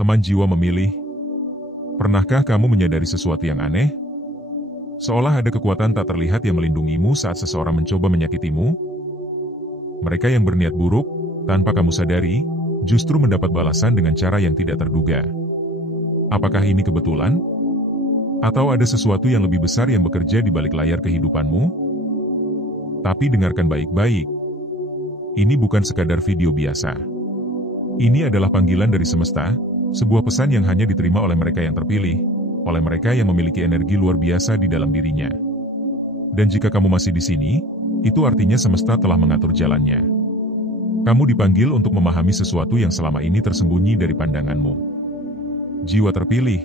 Teman jiwa memilih. Pernahkah kamu menyadari sesuatu yang aneh? Seolah ada kekuatan tak terlihat yang melindungimu saat seseorang mencoba menyakitimu. Mereka yang berniat buruk, tanpa kamu sadari, justru mendapat balasan dengan cara yang tidak terduga. Apakah ini kebetulan? Atau ada sesuatu yang lebih besar yang bekerja di balik layar kehidupanmu? Tapi dengarkan baik-baik. Ini bukan sekadar video biasa. Ini adalah panggilan dari semesta, sebuah pesan yang hanya diterima oleh mereka yang terpilih, oleh mereka yang memiliki energi luar biasa di dalam dirinya. Dan jika kamu masih di sini, itu artinya semesta telah mengatur jalannya. Kamu dipanggil untuk memahami sesuatu yang selama ini tersembunyi dari pandanganmu. Jiwa terpilih.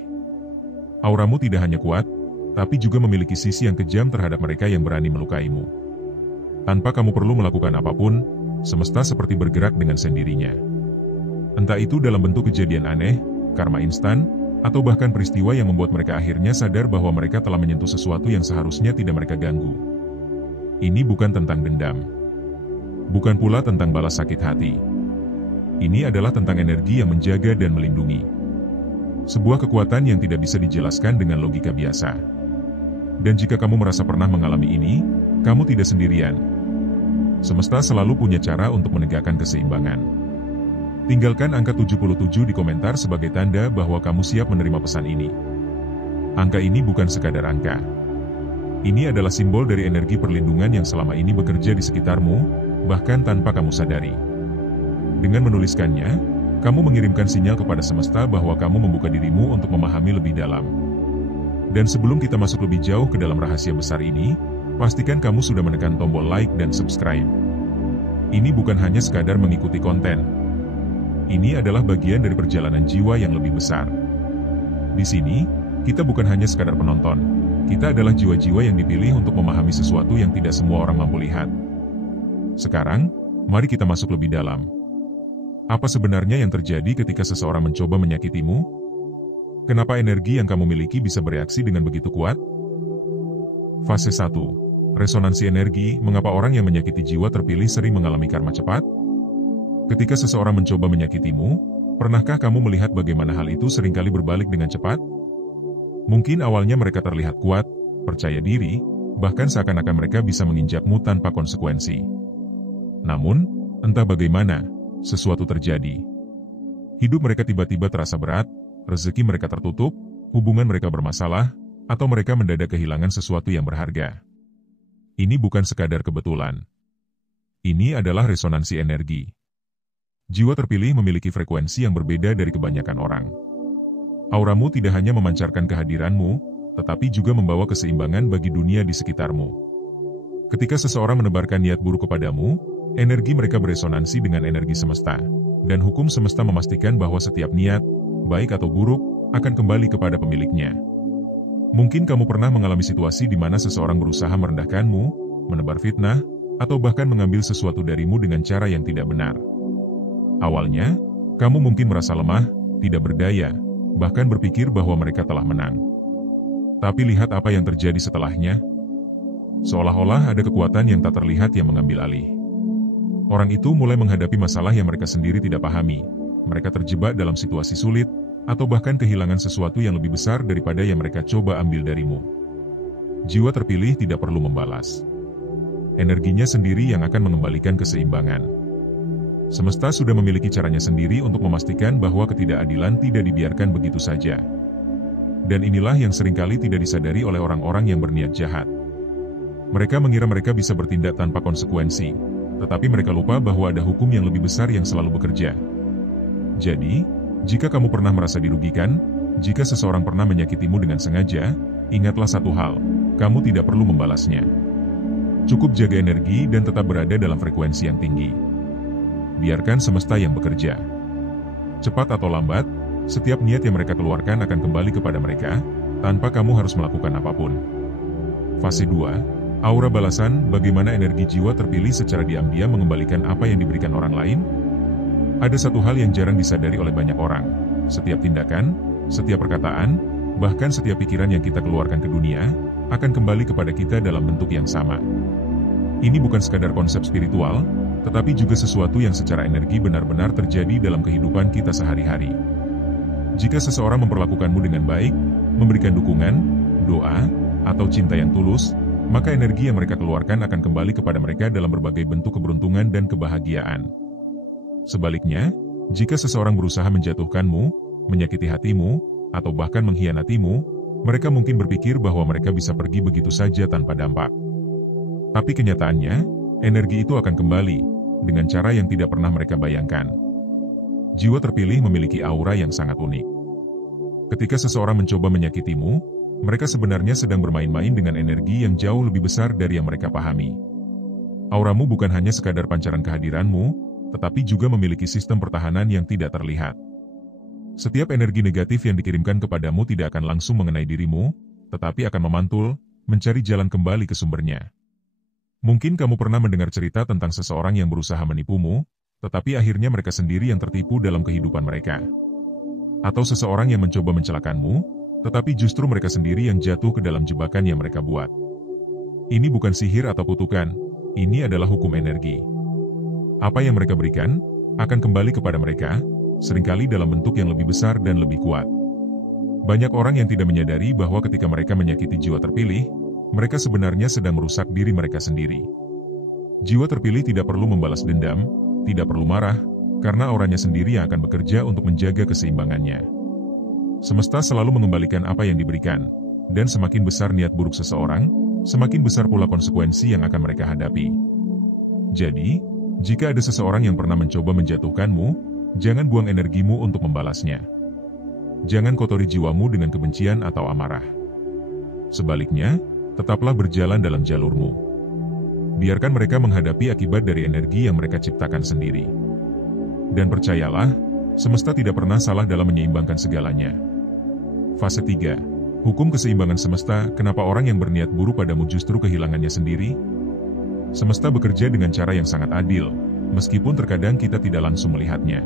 Auramu tidak hanya kuat, tapi juga memiliki sisi yang kejam terhadap mereka yang berani melukaimu. Tanpa kamu perlu melakukan apapun, semesta seperti bergerak dengan sendirinya. Entah itu dalam bentuk kejadian aneh, karma instan, atau bahkan peristiwa yang membuat mereka akhirnya sadar bahwa mereka telah menyentuh sesuatu yang seharusnya tidak mereka ganggu. Ini bukan tentang dendam. Bukan pula tentang balas sakit hati. Ini adalah tentang energi yang menjaga dan melindungi. Sebuah kekuatan yang tidak bisa dijelaskan dengan logika biasa. Dan jika kamu merasa pernah mengalami ini, kamu tidak sendirian. Semesta selalu punya cara untuk menegakkan keseimbangan. Tinggalkan angka 77 di komentar sebagai tanda bahwa kamu siap menerima pesan ini. Angka ini bukan sekadar angka. Ini adalah simbol dari energi perlindungan yang selama ini bekerja di sekitarmu, bahkan tanpa kamu sadari. Dengan menuliskannya, kamu mengirimkan sinyal kepada semesta bahwa kamu membuka dirimu untuk memahami lebih dalam. Dan sebelum kita masuk lebih jauh ke dalam rahasia besar ini, pastikan kamu sudah menekan tombol like dan subscribe. Ini bukan hanya sekadar mengikuti konten. Ini adalah bagian dari perjalanan jiwa yang lebih besar. Di sini, kita bukan hanya sekadar penonton. Kita adalah jiwa-jiwa yang dipilih untuk memahami sesuatu yang tidak semua orang mampu lihat. Sekarang, mari kita masuk lebih dalam. Apa sebenarnya yang terjadi ketika seseorang mencoba menyakitimu? Kenapa energi yang kamu miliki bisa bereaksi dengan begitu kuat? Fase 1. Resonansi energi. Mengapa orang yang menyakiti jiwa terpilih sering mengalami karma cepat? Ketika seseorang mencoba menyakitimu, pernahkah kamu melihat bagaimana hal itu seringkali berbalik dengan cepat? Mungkin awalnya mereka terlihat kuat, percaya diri, bahkan seakan-akan mereka bisa menginjakmu tanpa konsekuensi. Namun, entah bagaimana, sesuatu terjadi. Hidup mereka tiba-tiba terasa berat, rezeki mereka tertutup, hubungan mereka bermasalah, atau mereka mendadak kehilangan sesuatu yang berharga. Ini bukan sekadar kebetulan. Ini adalah resonansi energi. Jiwa terpilih memiliki frekuensi yang berbeda dari kebanyakan orang. Auramu tidak hanya memancarkan kehadiranmu, tetapi juga membawa keseimbangan bagi dunia di sekitarmu. Ketika seseorang menebarkan niat buruk kepadamu, energi mereka beresonansi dengan energi semesta, dan hukum semesta memastikan bahwa setiap niat, baik atau buruk, akan kembali kepada pemiliknya. Mungkin kamu pernah mengalami situasi di mana seseorang berusaha merendahkanmu, menebar fitnah, atau bahkan mengambil sesuatu darimu dengan cara yang tidak benar. Awalnya, kamu mungkin merasa lemah, tidak berdaya, bahkan berpikir bahwa mereka telah menang. Tapi lihat apa yang terjadi setelahnya. Seolah-olah ada kekuatan yang tak terlihat yang mengambil alih. Orang itu mulai menghadapi masalah yang mereka sendiri tidak pahami. Mereka terjebak dalam situasi sulit, atau bahkan kehilangan sesuatu yang lebih besar daripada yang mereka coba ambil darimu. Jiwa terpilih tidak perlu membalas. Energinya sendiri yang akan mengembalikan keseimbangan. Semesta sudah memiliki caranya sendiri untuk memastikan bahwa ketidakadilan tidak dibiarkan begitu saja. Dan inilah yang seringkali tidak disadari oleh orang-orang yang berniat jahat. Mereka mengira mereka bisa bertindak tanpa konsekuensi, tetapi mereka lupa bahwa ada hukum yang lebih besar yang selalu bekerja. Jadi, jika kamu pernah merasa dirugikan, jika seseorang pernah menyakitimu dengan sengaja, ingatlah satu hal, kamu tidak perlu membalasnya. Cukup jaga energi dan tetap berada dalam frekuensi yang tinggi. Biarkan semesta yang bekerja. Cepat atau lambat, setiap niat yang mereka keluarkan akan kembali kepada mereka, tanpa kamu harus melakukan apapun. Fase 2, aura balasan. Bagaimana energi jiwa terpilih secara diam-diam mengembalikan apa yang diberikan orang lain? Ada satu hal yang jarang disadari oleh banyak orang. Setiap tindakan, setiap perkataan, bahkan setiap pikiran yang kita keluarkan ke dunia, akan kembali kepada kita dalam bentuk yang sama. Ini bukan sekadar konsep spiritual, tetapi juga sesuatu yang secara energi benar-benar terjadi dalam kehidupan kita sehari-hari. Jika seseorang memperlakukanmu dengan baik, memberikan dukungan, doa, atau cinta yang tulus, maka energi yang mereka keluarkan akan kembali kepada mereka dalam berbagai bentuk keberuntungan dan kebahagiaan. Sebaliknya, jika seseorang berusaha menjatuhkanmu, menyakiti hatimu, atau bahkan mengkhianatimu, mereka mungkin berpikir bahwa mereka bisa pergi begitu saja tanpa dampak. Tapi kenyataannya, energi itu akan kembali, dengan cara yang tidak pernah mereka bayangkan. Jiwa terpilih memiliki aura yang sangat unik. Ketika seseorang mencoba menyakitimu, mereka sebenarnya sedang bermain-main dengan energi yang jauh lebih besar dari yang mereka pahami. Auramu bukan hanya sekadar pancaran kehadiranmu, tetapi juga memiliki sistem pertahanan yang tidak terlihat. Setiap energi negatif yang dikirimkan kepadamu tidak akan langsung mengenai dirimu, tetapi akan memantul, mencari jalan kembali ke sumbernya. Mungkin kamu pernah mendengar cerita tentang seseorang yang berusaha menipumu, tetapi akhirnya mereka sendiri yang tertipu dalam kehidupan mereka. Atau seseorang yang mencoba mencelakakanmu, tetapi justru mereka sendiri yang jatuh ke dalam jebakan yang mereka buat. Ini bukan sihir atau kutukan, ini adalah hukum energi. Apa yang mereka berikan, akan kembali kepada mereka, seringkali dalam bentuk yang lebih besar dan lebih kuat. Banyak orang yang tidak menyadari bahwa ketika mereka menyakiti jiwa terpilih, mereka sebenarnya sedang merusak diri mereka sendiri. Jiwa terpilih tidak perlu membalas dendam, tidak perlu marah, karena auranya sendiri yang akan bekerja untuk menjaga keseimbangannya. Semesta selalu mengembalikan apa yang diberikan, dan semakin besar niat buruk seseorang, semakin besar pula konsekuensi yang akan mereka hadapi. Jadi, jika ada seseorang yang pernah mencoba menjatuhkanmu, jangan buang energimu untuk membalasnya. Jangan kotori jiwamu dengan kebencian atau amarah. Sebaliknya, tetaplah berjalan dalam jalurmu. Biarkan mereka menghadapi akibat dari energi yang mereka ciptakan sendiri. Dan percayalah, semesta tidak pernah salah dalam menyeimbangkan segalanya. Fase 3. Hukum keseimbangan semesta. Kenapa orang yang berniat buruk padamu justru kehilangannya sendiri? Semesta bekerja dengan cara yang sangat adil, meskipun terkadang kita tidak langsung melihatnya.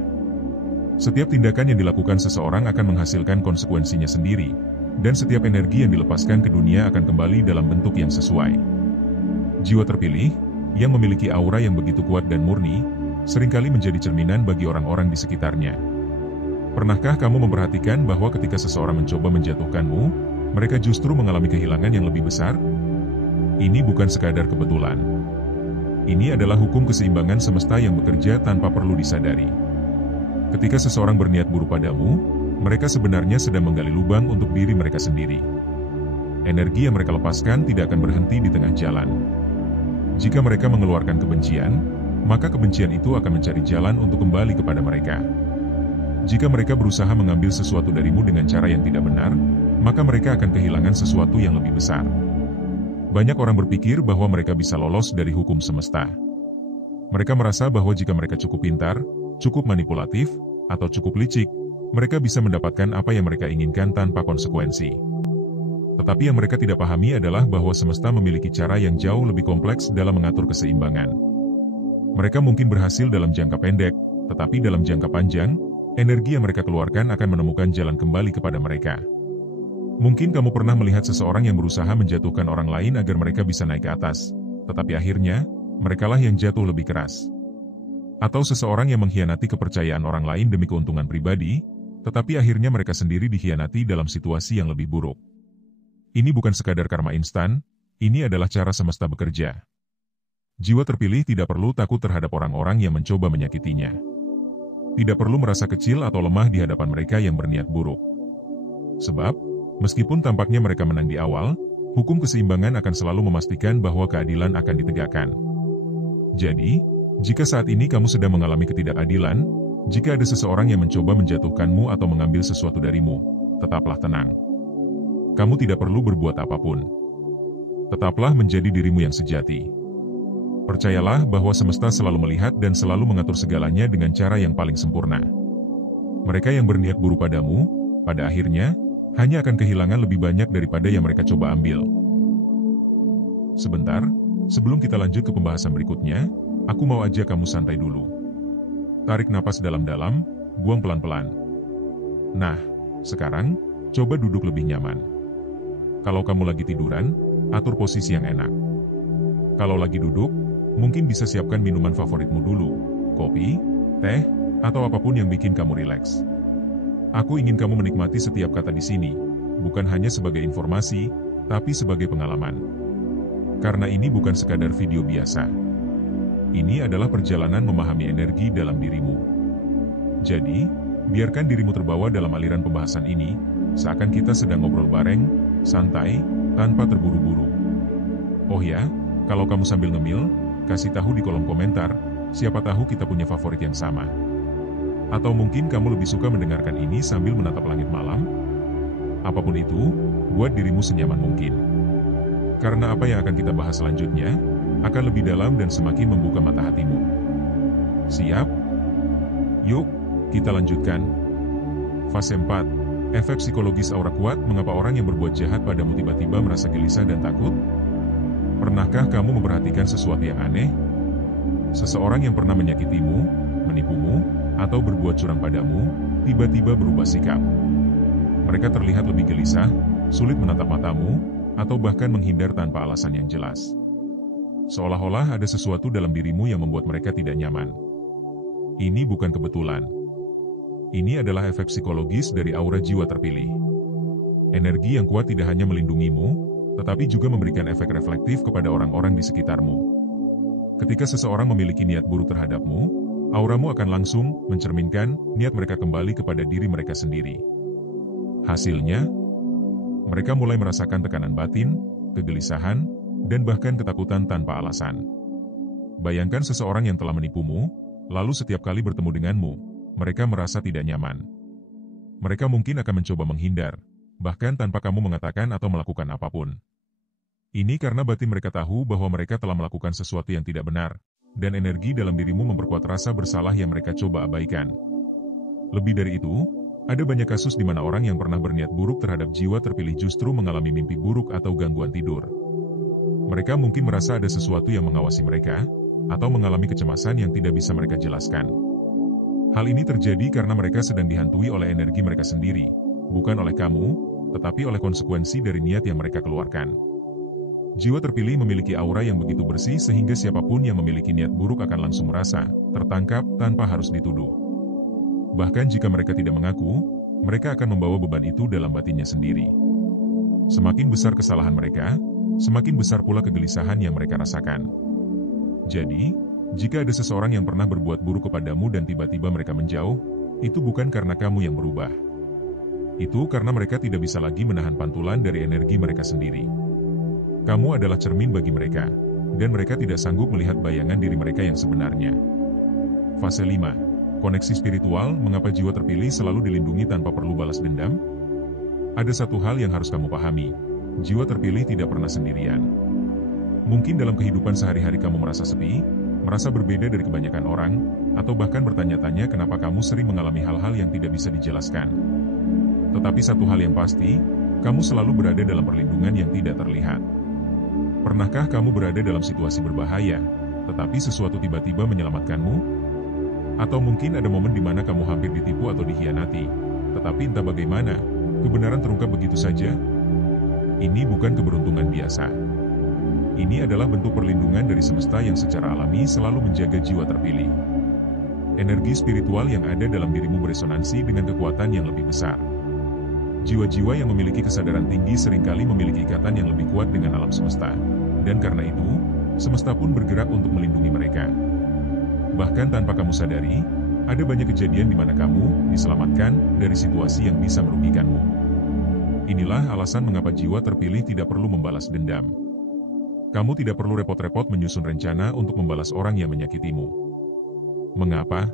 Setiap tindakan yang dilakukan seseorang akan menghasilkan konsekuensinya sendiri, dan setiap energi yang dilepaskan ke dunia akan kembali dalam bentuk yang sesuai. Jiwa terpilih, yang memiliki aura yang begitu kuat dan murni, seringkali menjadi cerminan bagi orang-orang di sekitarnya. Pernahkah kamu memperhatikan bahwa ketika seseorang mencoba menjatuhkanmu, mereka justru mengalami kehilangan yang lebih besar? Ini bukan sekadar kebetulan. Ini adalah hukum keseimbangan semesta yang bekerja tanpa perlu disadari. Ketika seseorang berniat buruk padamu, mereka sebenarnya sedang menggali lubang untuk diri mereka sendiri. Energi yang mereka lepaskan tidak akan berhenti di tengah jalan. Jika mereka mengeluarkan kebencian, maka kebencian itu akan mencari jalan untuk kembali kepada mereka. Jika mereka berusaha mengambil sesuatu darimu dengan cara yang tidak benar, maka mereka akan kehilangan sesuatu yang lebih besar. Banyak orang berpikir bahwa mereka bisa lolos dari hukum semesta. Mereka merasa bahwa jika mereka cukup pintar, cukup manipulatif, atau cukup licik, mereka bisa mendapatkan apa yang mereka inginkan tanpa konsekuensi. Tetapi yang mereka tidak pahami adalah bahwa semesta memiliki cara yang jauh lebih kompleks dalam mengatur keseimbangan. Mereka mungkin berhasil dalam jangka pendek, tetapi dalam jangka panjang, energi yang mereka keluarkan akan menemukan jalan kembali kepada mereka. Mungkin kamu pernah melihat seseorang yang berusaha menjatuhkan orang lain agar mereka bisa naik ke atas, tetapi akhirnya, merekalah yang jatuh lebih keras. Atau seseorang yang mengkhianati kepercayaan orang lain demi keuntungan pribadi, tetapi akhirnya mereka sendiri dikhianati dalam situasi yang lebih buruk. Ini bukan sekadar karma instan, ini adalah cara semesta bekerja. Jiwa terpilih tidak perlu takut terhadap orang-orang yang mencoba menyakitinya. Tidak perlu merasa kecil atau lemah di hadapan mereka yang berniat buruk. Sebab, meskipun tampaknya mereka menang di awal, hukum keseimbangan akan selalu memastikan bahwa keadilan akan ditegakkan. Jadi, jika saat ini kamu sedang mengalami ketidakadilan, jika ada seseorang yang mencoba menjatuhkanmu atau mengambil sesuatu darimu, tetaplah tenang. Kamu tidak perlu berbuat apapun. Tetaplah menjadi dirimu yang sejati. Percayalah bahwa semesta selalu melihat dan selalu mengatur segalanya dengan cara yang paling sempurna. Mereka yang berniat buruk padamu, pada akhirnya, hanya akan kehilangan lebih banyak daripada yang mereka coba ambil. Sebentar, sebelum kita lanjut ke pembahasan berikutnya, aku mau ajak kamu santai dulu. Tarik napas dalam-dalam, buang pelan-pelan. Nah, sekarang, coba duduk lebih nyaman. Kalau kamu lagi tiduran, atur posisi yang enak. Kalau lagi duduk, mungkin bisa siapkan minuman favoritmu dulu, kopi, teh, atau apapun yang bikin kamu rileks. Aku ingin kamu menikmati setiap kata di sini, bukan hanya sebagai informasi, tapi sebagai pengalaman. Karena ini bukan sekadar video biasa. Ini adalah perjalanan memahami energi dalam dirimu. Jadi, biarkan dirimu terbawa dalam aliran pembahasan ini, seakan kita sedang ngobrol bareng, santai, tanpa terburu-buru. Oh ya, kalau kamu sambil ngemil, kasih tahu di kolom komentar, siapa tahu kita punya favorit yang sama. Atau mungkin kamu lebih suka mendengarkan ini sambil menatap langit malam? Apapun itu, buat dirimu senyaman mungkin. Karena apa yang akan kita bahas selanjutnya, akan lebih dalam dan semakin membuka mata hatimu. Siap? Yuk, kita lanjutkan. Fase 4. Efek psikologis aura kuat. Mengapa orang yang berbuat jahat padamu tiba-tiba merasa gelisah dan takut? Pernahkah kamu memperhatikan sesuatu yang aneh? Seseorang yang pernah menyakitimu, menipumu, atau berbuat curang padamu, tiba-tiba berubah sikap. Mereka terlihat lebih gelisah, sulit menatap matamu, atau bahkan menghindar tanpa alasan yang jelas. Seolah-olah ada sesuatu dalam dirimu yang membuat mereka tidak nyaman. Ini bukan kebetulan. Ini adalah efek psikologis dari aura jiwa terpilih. Energi yang kuat tidak hanya melindungimu, tetapi juga memberikan efek reflektif kepada orang-orang di sekitarmu. Ketika seseorang memiliki niat buruk terhadapmu, auramu akan langsung mencerminkan niat mereka kembali kepada diri mereka sendiri. Hasilnya, mereka mulai merasakan tekanan batin, kegelisahan, dan bahkan ketakutan tanpa alasan. Bayangkan seseorang yang telah menipumu, lalu setiap kali bertemu denganmu, mereka merasa tidak nyaman. Mereka mungkin akan mencoba menghindar, bahkan tanpa kamu mengatakan atau melakukan apapun. Ini karena batin mereka tahu bahwa mereka telah melakukan sesuatu yang tidak benar, dan energi dalam dirimu memperkuat rasa bersalah yang mereka coba abaikan. Lebih dari itu, ada banyak kasus di mana orang yang pernah berniat buruk terhadap jiwa terpilih justru mengalami mimpi buruk atau gangguan tidur. Mereka mungkin merasa ada sesuatu yang mengawasi mereka, atau mengalami kecemasan yang tidak bisa mereka jelaskan. Hal ini terjadi karena mereka sedang dihantui oleh energi mereka sendiri, bukan oleh kamu, tetapi oleh konsekuensi dari niat yang mereka keluarkan. Jiwa terpilih memiliki aura yang begitu bersih sehingga siapapun yang memiliki niat buruk akan langsung merasa tertangkap tanpa harus dituduh. Bahkan jika mereka tidak mengaku, mereka akan membawa beban itu dalam batinnya sendiri. Semakin besar kesalahan mereka, semakin besar pula kegelisahan yang mereka rasakan. Jadi, jika ada seseorang yang pernah berbuat buruk kepadamu dan tiba-tiba mereka menjauh, itu bukan karena kamu yang berubah. Itu karena mereka tidak bisa lagi menahan pantulan dari energi mereka sendiri. Kamu adalah cermin bagi mereka, dan mereka tidak sanggup melihat bayangan diri mereka yang sebenarnya. Fase 5. Koneksi spiritual. Mengapa jiwa terpilih selalu dilindungi tanpa perlu balas dendam? Ada satu hal yang harus kamu pahami, jiwa terpilih tidak pernah sendirian. Mungkin dalam kehidupan sehari-hari kamu merasa sepi, merasa berbeda dari kebanyakan orang, atau bahkan bertanya-tanya kenapa kamu sering mengalami hal-hal yang tidak bisa dijelaskan. Tetapi satu hal yang pasti, kamu selalu berada dalam perlindungan yang tidak terlihat. Pernahkah kamu berada dalam situasi berbahaya, tetapi sesuatu tiba-tiba menyelamatkanmu? Atau mungkin ada momen di mana kamu hampir ditipu atau dikhianati, tetapi entah bagaimana, kebenaran terungkap begitu saja? Ini bukan keberuntungan biasa. Ini adalah bentuk perlindungan dari semesta yang secara alami selalu menjaga jiwa terpilih. Energi spiritual yang ada dalam dirimu beresonansi dengan kekuatan yang lebih besar. Jiwa-jiwa yang memiliki kesadaran tinggi seringkali memiliki ikatan yang lebih kuat dengan alam semesta, dan karena itu, semesta pun bergerak untuk melindungi mereka. Bahkan tanpa kamu sadari, ada banyak kejadian di mana kamu diselamatkan dari situasi yang bisa merugikanmu. Inilah alasan mengapa jiwa terpilih tidak perlu membalas dendam. Kamu tidak perlu repot-repot menyusun rencana untuk membalas orang yang menyakitimu. Mengapa?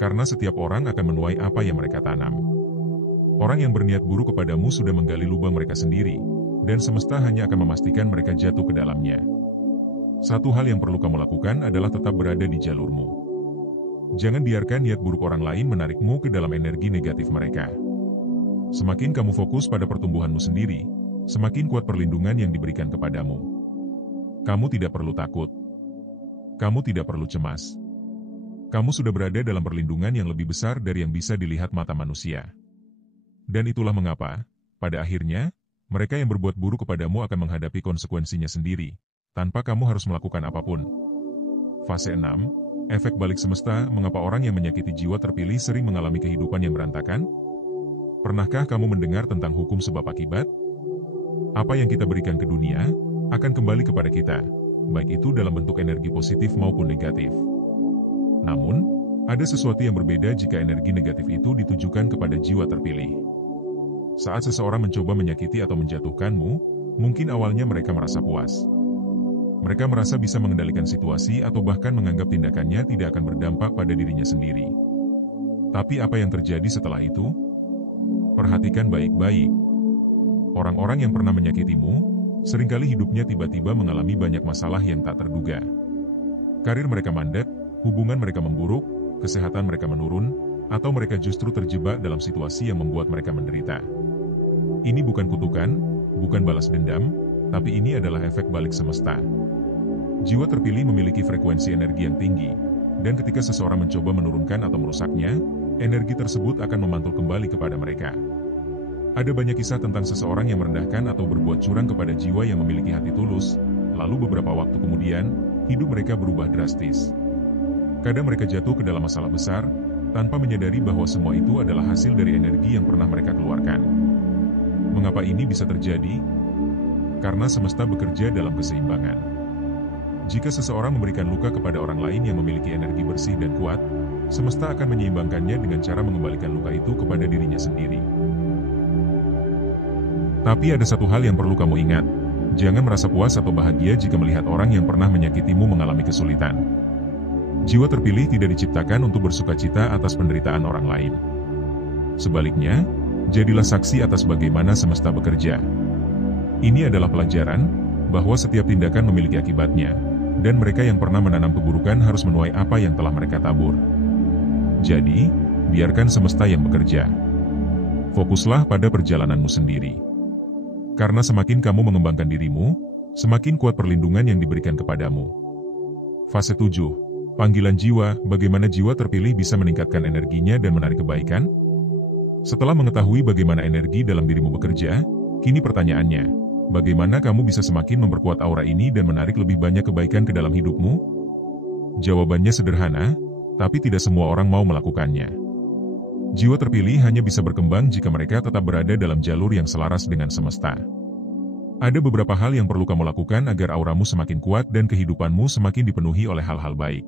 Karena setiap orang akan menuai apa yang mereka tanam. Orang yang berniat buruk kepadamu sudah menggali lubang mereka sendiri, dan semesta hanya akan memastikan mereka jatuh ke dalamnya. Satu hal yang perlu kamu lakukan adalah tetap berada di jalurmu. Jangan biarkan niat buruk orang lain menarikmu ke dalam energi negatif mereka. Semakin kamu fokus pada pertumbuhanmu sendiri, semakin kuat perlindungan yang diberikan kepadamu. Kamu tidak perlu takut. Kamu tidak perlu cemas. Kamu sudah berada dalam perlindungan yang lebih besar dari yang bisa dilihat mata manusia. Dan itulah mengapa, pada akhirnya, mereka yang berbuat buruk kepadamu akan menghadapi konsekuensinya sendiri, tanpa kamu harus melakukan apapun. Fase 6. Efek balik semesta. Mengapa orang yang menyakiti jiwa terpilih sering mengalami kehidupan yang berantakan? Pernahkah kamu mendengar tentang hukum sebab akibat? Apa yang kita berikan ke dunia, akan kembali kepada kita, baik itu dalam bentuk energi positif maupun negatif. Namun, ada sesuatu yang berbeda jika energi negatif itu ditujukan kepada jiwa terpilih. Saat seseorang mencoba menyakiti atau menjatuhkanmu, mungkin awalnya mereka merasa puas. Mereka merasa bisa mengendalikan situasi atau bahkan menganggap tindakannya tidak akan berdampak pada dirinya sendiri. Tapi apa yang terjadi setelah itu? Perhatikan baik-baik. Orang-orang yang pernah menyakitimu, seringkali hidupnya tiba-tiba mengalami banyak masalah yang tak terduga. Karir mereka mandek, hubungan mereka memburuk, kesehatan mereka menurun, atau mereka justru terjebak dalam situasi yang membuat mereka menderita. Ini bukan kutukan, bukan balas dendam, tapi ini adalah efek balik semesta. Jiwa terpilih memiliki frekuensi energi yang tinggi, dan ketika seseorang mencoba menurunkan atau merusaknya, energi tersebut akan memantul kembali kepada mereka. Ada banyak kisah tentang seseorang yang merendahkan atau berbuat curang kepada jiwa yang memiliki hati tulus, lalu beberapa waktu kemudian, hidup mereka berubah drastis. Kadang mereka jatuh ke dalam masalah besar, tanpa menyadari bahwa semua itu adalah hasil dari energi yang pernah mereka keluarkan. Mengapa ini bisa terjadi? Karena semesta bekerja dalam keseimbangan. Jika seseorang memberikan luka kepada orang lain yang memiliki energi bersih dan kuat, semesta akan menyeimbangkannya dengan cara mengembalikan luka itu kepada dirinya sendiri. Tapi ada satu hal yang perlu kamu ingat, jangan merasa puas atau bahagia jika melihat orang yang pernah menyakitimu mengalami kesulitan. Jiwa terpilih tidak diciptakan untuk bersukacita atas penderitaan orang lain. Sebaliknya, jadilah saksi atas bagaimana semesta bekerja. Ini adalah pelajaran, bahwa setiap tindakan memiliki akibatnya, dan mereka yang pernah menanam keburukan harus menuai apa yang telah mereka tabur. Jadi, biarkan semesta yang bekerja. Fokuslah pada perjalananmu sendiri. Karena semakin kamu mengembangkan dirimu, semakin kuat perlindungan yang diberikan kepadamu. Fase 7. Panggilan jiwa, bagaimana jiwa terpilih bisa meningkatkan energinya dan menarik kebaikan? Setelah mengetahui bagaimana energi dalam dirimu bekerja, kini pertanyaannya, bagaimana kamu bisa semakin memperkuat aura ini dan menarik lebih banyak kebaikan ke dalam hidupmu? Jawabannya sederhana, tapi tidak semua orang mau melakukannya. Jiwa terpilih hanya bisa berkembang jika mereka tetap berada dalam jalur yang selaras dengan semesta. Ada beberapa hal yang perlu kamu lakukan agar auramu semakin kuat dan kehidupanmu semakin dipenuhi oleh hal-hal baik.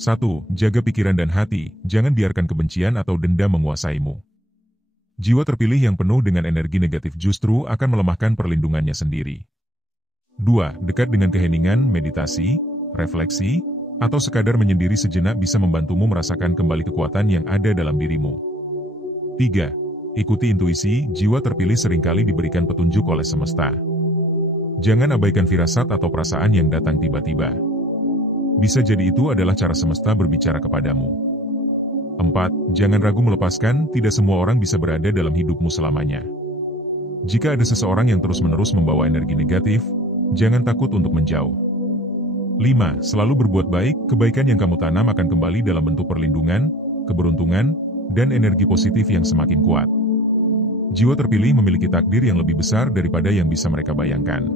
1. Jaga pikiran dan hati, jangan biarkan kebencian atau dendam menguasaimu. Jiwa terpilih yang penuh dengan energi negatif justru akan melemahkan perlindungannya sendiri. 2. Dekat dengan keheningan, meditasi, refleksi, atau sekadar menyendiri sejenak bisa membantumu merasakan kembali kekuatan yang ada dalam dirimu. 3. Ikuti intuisi, jiwa terpilih seringkali diberikan petunjuk oleh semesta. Jangan abaikan firasat atau perasaan yang datang tiba-tiba. Bisa jadi itu adalah cara semesta berbicara kepadamu. 4. Jangan ragu melepaskan, tidak semua orang bisa berada dalam hidupmu selamanya. Jika ada seseorang yang terus-menerus membawa energi negatif, jangan takut untuk menjauh. 5. Selalu berbuat baik, kebaikan yang kamu tanam akan kembali dalam bentuk perlindungan, keberuntungan, dan energi positif yang semakin kuat. Jiwa terpilih memiliki takdir yang lebih besar daripada yang bisa mereka bayangkan.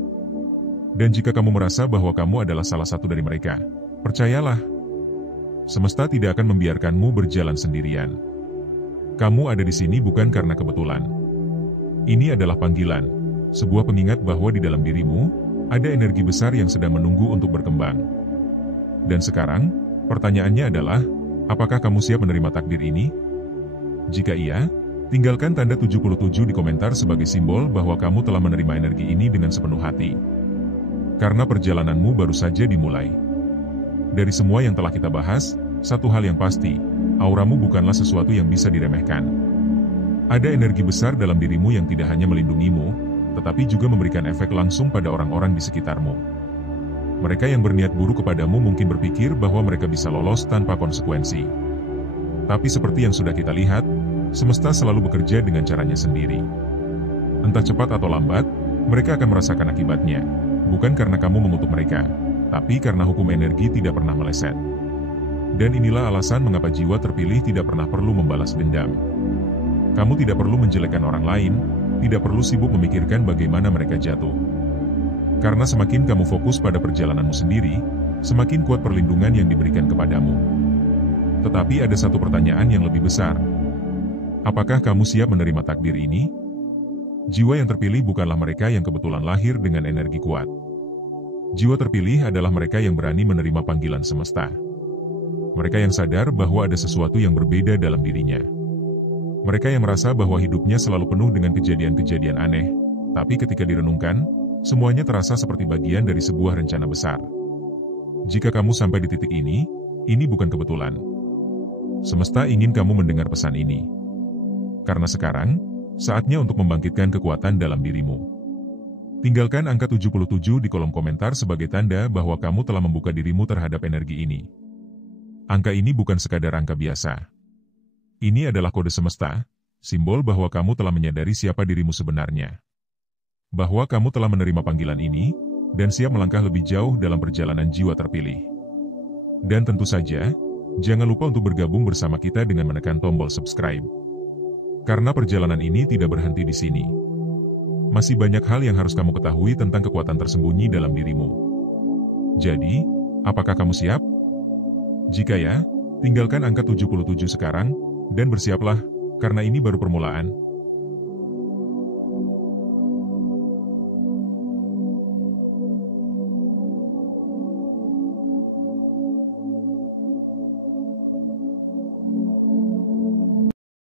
Dan jika kamu merasa bahwa kamu adalah salah satu dari mereka, percayalah, semesta tidak akan membiarkanmu berjalan sendirian. Kamu ada di sini bukan karena kebetulan. Ini adalah panggilan, sebuah pengingat bahwa di dalam dirimu, ada energi besar yang sedang menunggu untuk berkembang. Dan sekarang, pertanyaannya adalah, apakah kamu siap menerima takdir ini? Jika iya, tinggalkan tanda 77 di komentar sebagai simbol bahwa kamu telah menerima energi ini dengan sepenuh hati. Karena perjalananmu baru saja dimulai. Dari semua yang telah kita bahas, satu hal yang pasti, auramu bukanlah sesuatu yang bisa diremehkan. Ada energi besar dalam dirimu yang tidak hanya melindungimu, tetapi juga memberikan efek langsung pada orang-orang di sekitarmu. Mereka yang berniat buruk kepadamu mungkin berpikir bahwa mereka bisa lolos tanpa konsekuensi. Tapi seperti yang sudah kita lihat, semesta selalu bekerja dengan caranya sendiri. Entah cepat atau lambat, mereka akan merasakan akibatnya, bukan karena kamu mengutuk mereka, tapi karena hukum energi tidak pernah meleset. Dan inilah alasan mengapa jiwa terpilih tidak pernah perlu membalas dendam. Kamu tidak perlu menjelekkan orang lain, tidak perlu sibuk memikirkan bagaimana mereka jatuh. Karena semakin kamu fokus pada perjalananmu sendiri, semakin kuat perlindungan yang diberikan kepadamu. Tetapi ada satu pertanyaan yang lebih besar. Apakah kamu siap menerima takdir ini? Jiwa yang terpilih bukanlah mereka yang kebetulan lahir dengan energi kuat. Jiwa terpilih adalah mereka yang berani menerima panggilan semesta. Mereka yang sadar bahwa ada sesuatu yang berbeda dalam dirinya. Mereka yang merasa bahwa hidupnya selalu penuh dengan kejadian-kejadian aneh, tapi ketika direnungkan, semuanya terasa seperti bagian dari sebuah rencana besar. Jika kamu sampai di titik ini bukan kebetulan. Semesta ingin kamu mendengar pesan ini. Karena sekarang, saatnya untuk membangkitkan kekuatan dalam dirimu. Tinggalkan angka 77 di kolom komentar sebagai tanda bahwa kamu telah membuka dirimu terhadap energi ini. Angka ini bukan sekadar angka biasa. Ini adalah kode semesta, simbol bahwa kamu telah menyadari siapa dirimu sebenarnya. Bahwa kamu telah menerima panggilan ini, dan siap melangkah lebih jauh dalam perjalanan jiwa terpilih. Dan tentu saja, jangan lupa untuk bergabung bersama kita dengan menekan tombol subscribe. Karena perjalanan ini tidak berhenti di sini. Masih banyak hal yang harus kamu ketahui tentang kekuatan tersembunyi dalam dirimu. Jadi, apakah kamu siap? Jika ya, tinggalkan angka 77 sekarang, dan bersiaplah, karena ini baru permulaan.